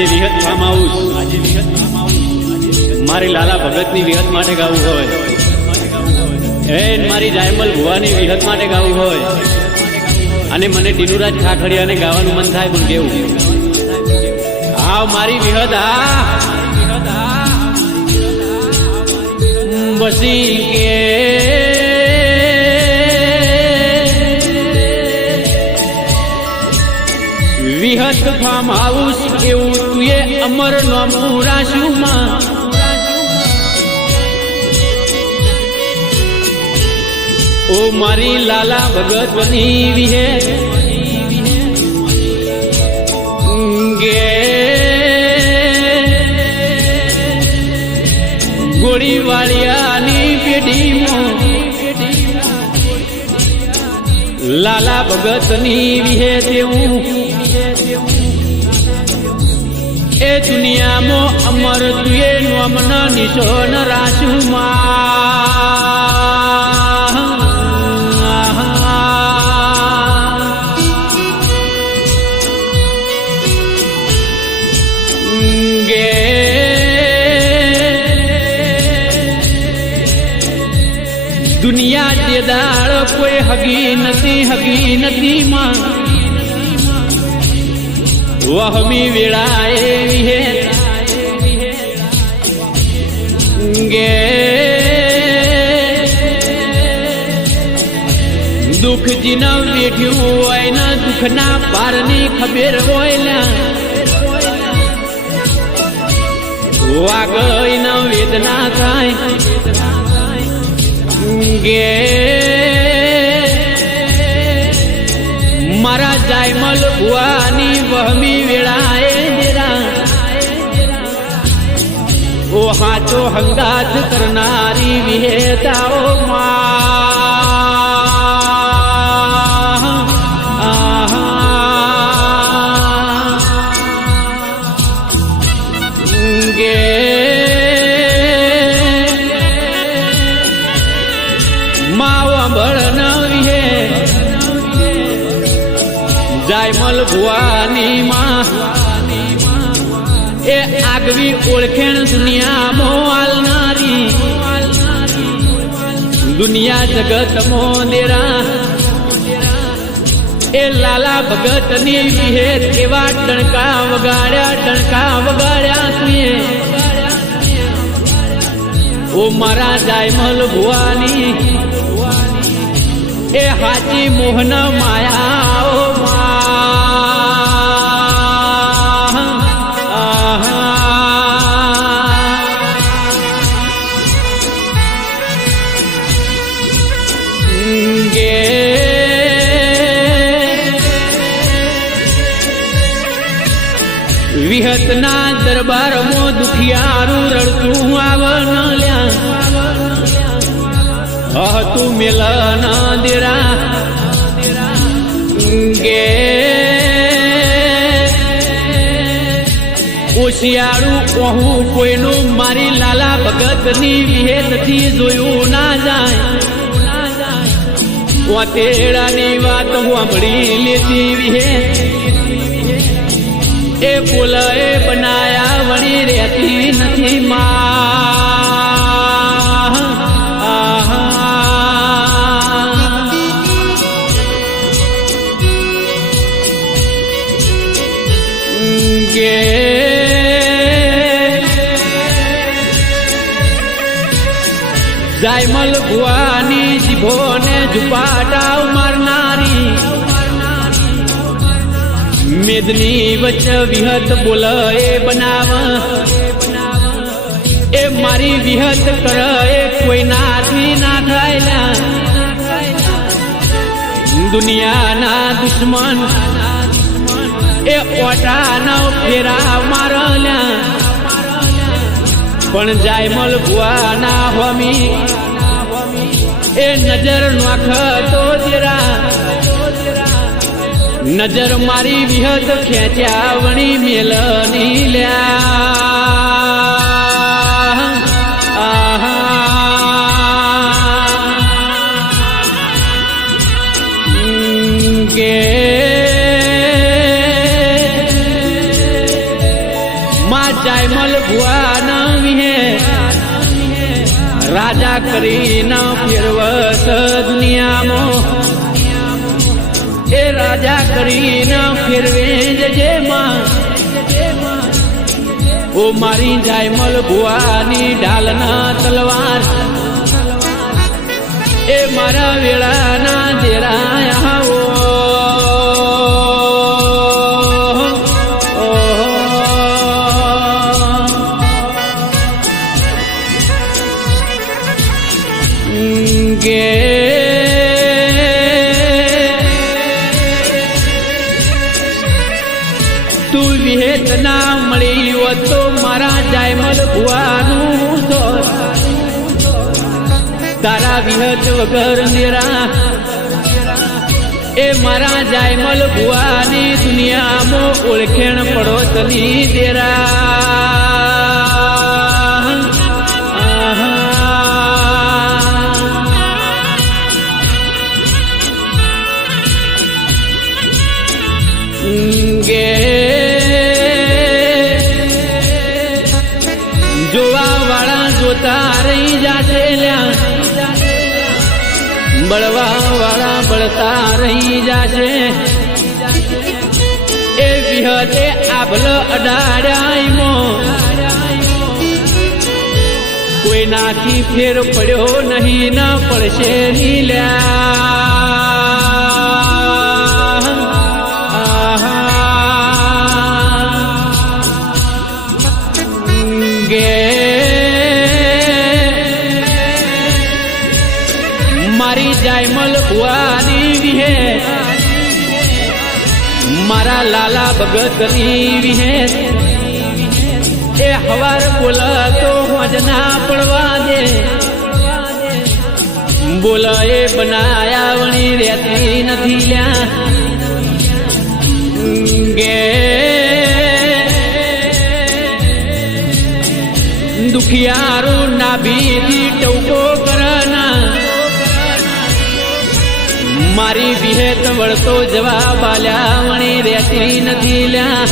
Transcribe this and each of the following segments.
આજે વિહત farm house મારી લાલા ભગતની વિહત માટે ગાવું હોય, મારી જાયમલ ભુવાની વિહત માટે ગાવું હોય અને મને ટીનુરાજ ખાખડિયાને ગાવાનું મન થાય પણ કેવું આ મારી વિહત બસી કે વિહત ફાર્મ હાઉસ એવું તુએ અમર નામું રાશુમાં ઓ મારી લાલા ભગતની વિહે ગે ગોળીવાળિયાની પેઢીમાં લાલા ભગતની વિહે તેવું એ દુનિયામાં અમર તુએ નોમના નિશોન રાશુમાં ગે દુનિયા જે દાળ કોઈ હગી નથી માં વહમી વેળાએ વિહે ગે દુઃખ જીના વેઠ્યું હોય ને દુઃખના પારની ખબર હોય વાગઈ ન વેદના થાય ગે મારા જાયમલ ભુવાની વહમી વેળાએ દેરા ઓ હાચો હંગાત કરનારી વિહેતાઓ ગે માવા બળન વિહે જાયમલ ભુવાની માં એ આગવી ઓળખેણ દુનિયામાં આલનારી દુનિયા જગત મોદેરા એ લાલા ભગતની વિહે એવા ડણકા વગાડ્યા તુએ ઓ મારા જાયમલ ભુવાની એ હાચી મોહન માયા ઓ ગે વિહતના દરબારમાં દુખિયારું રડતું આવન લ્યા તું મેલન દેરા ગે ઓશિયાળું કહું કોઈનું મારી લાલા ભગતની વિહેતથી જોયું ના જાય વાતેડાની વાત સાંભળી લેતી વિહે એ બોલાએ બનાયા વળી રહેતી નથી માં ગે જાયમલ ભુવાની જીભોને ઝુપાટાવ મારનારી મેદની વચ્ચે વિહત બોલે બનાવ એ મારી વિહત કરે કોઈ નાથી ના થાય દુનિયાના દુશ્મન એ ઓટાના ફેરા મારલ્યા પણ જાયમલ ભુવાના હોમી એ નજર નાખતો તેરા નજર મારી વિહત ખેંચ્યા વણી મેલની લ્યા માં જાયમલ ભુવાના વિહે રાજા કરીને ફેરવસ દુનિયામાં એ રાજા કરીને ફેરવે જજે માં ઓ મારી જાયમલ ભુવાની ઢાલના તલવાર એ મારા વેળાના દેરાય આવો ગે તું વિહેત ના મળી હો તો મારા જાયમલ ભુવાનું તો તારા વિહત વગર નિરા એ મારા જાયમલ ભુવાની દુનિયામાં ઓળખેણ પડો તની દેરા ગે જોવા વાળા જોતા રહી જાશે લ્યા બળવા વાળા બળતા રહી જાશે એ વિહતે આભલ અડાડાઈમાં કોઈ નાથી ફેર પડ્યો નહીં ન પડશે ની મારી જાયમલ ભુવાની વિહે મારા લાલા ભગતની વિહે એ હવાર બોલ તો હોજના પડવા દે બોલ એ બનાયા વણી રહેતી નથી લ્યા ગે દુખિયારું નાભીથી ટવકો કરના મારી વિહેત વળતો જવાબ આલ્યા વણી રહેતી નથી લ્યા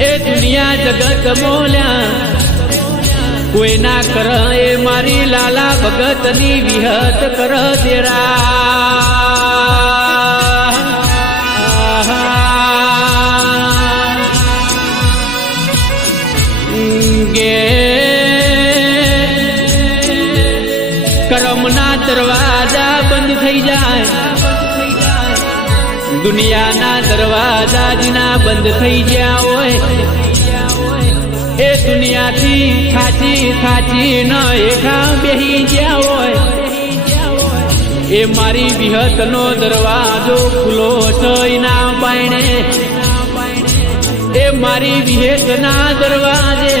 એ દુનિયા જગત મોલ્યા કોઈ ના કર એ મારી લાલા ભગતની વિહત કર દેરા ગે કરમના દરવાજા બંધ થઈ જાય દુનિયાના દરવાજા જીના બંધ થઈ ગયા હોય એ દુનિયાથી થાચી થાચી ન એકા બેહી ગયા હોય એ મારી વિહતનો દરવાજો ખુલ્લો થઈ ના બાયણે એ મારી વિહેતના દરવાજે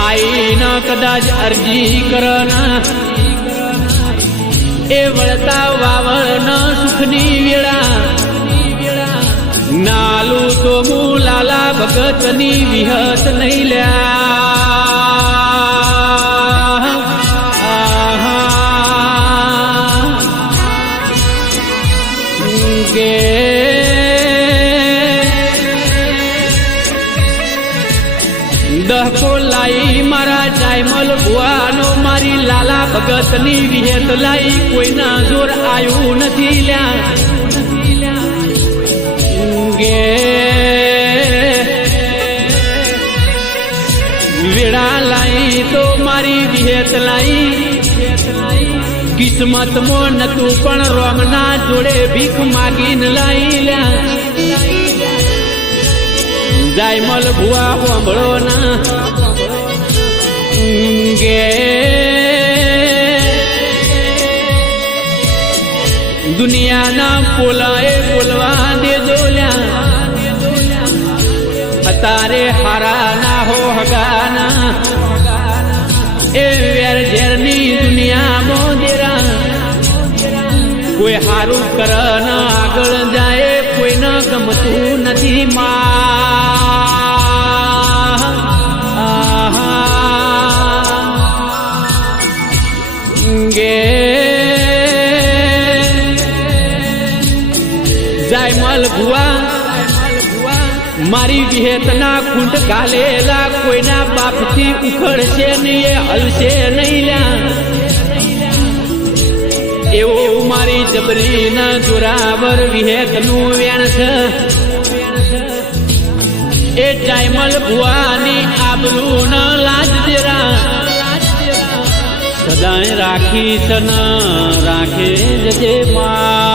આઈન કદાચ અરજી કરના એ વળતા વાવણ સુખની વેળા નાલું તો હું લાલા ભગતની વિહત નહીં લ્યા ગે દહકો લાઈ મારા જાયમલ ભુવાનો મારી લાલા ભગતની વિહેત લાઈ કોઈના જોર આયું નથી લ્યા ગે વેળા લાઈ તો મારી વિહેત લાઈ કિસ્મતમાં નતું પણ રોમના જોડે ભીખ માગીને લાઈ લ્યા જાયમલ ભુવા સાંભળો ના ગે દુનિયાના પોલાએ બોલવા દેજો લ્યા અતારે હારા ના હો હગાના એ વેર ઝેરની દુનિયા મોદેરા કોઈ હારું કર ન આગળ જાય કોઈને ગમતું નથી ગે જાયમલ ભુવા મારી વિહેતના ખૂંટ ગાલેલા કોઈના બાપથી ઉખડશે નહીં, એ હલશે નહીં લ્યા. એવું મારી જબરીના જોરાવર વિહેતનું વેણ છે. એ જાયમલ ભુવાની આબરૂ ન લાજ દેરા સદાય રાખી છે ન રાખે જજે માં.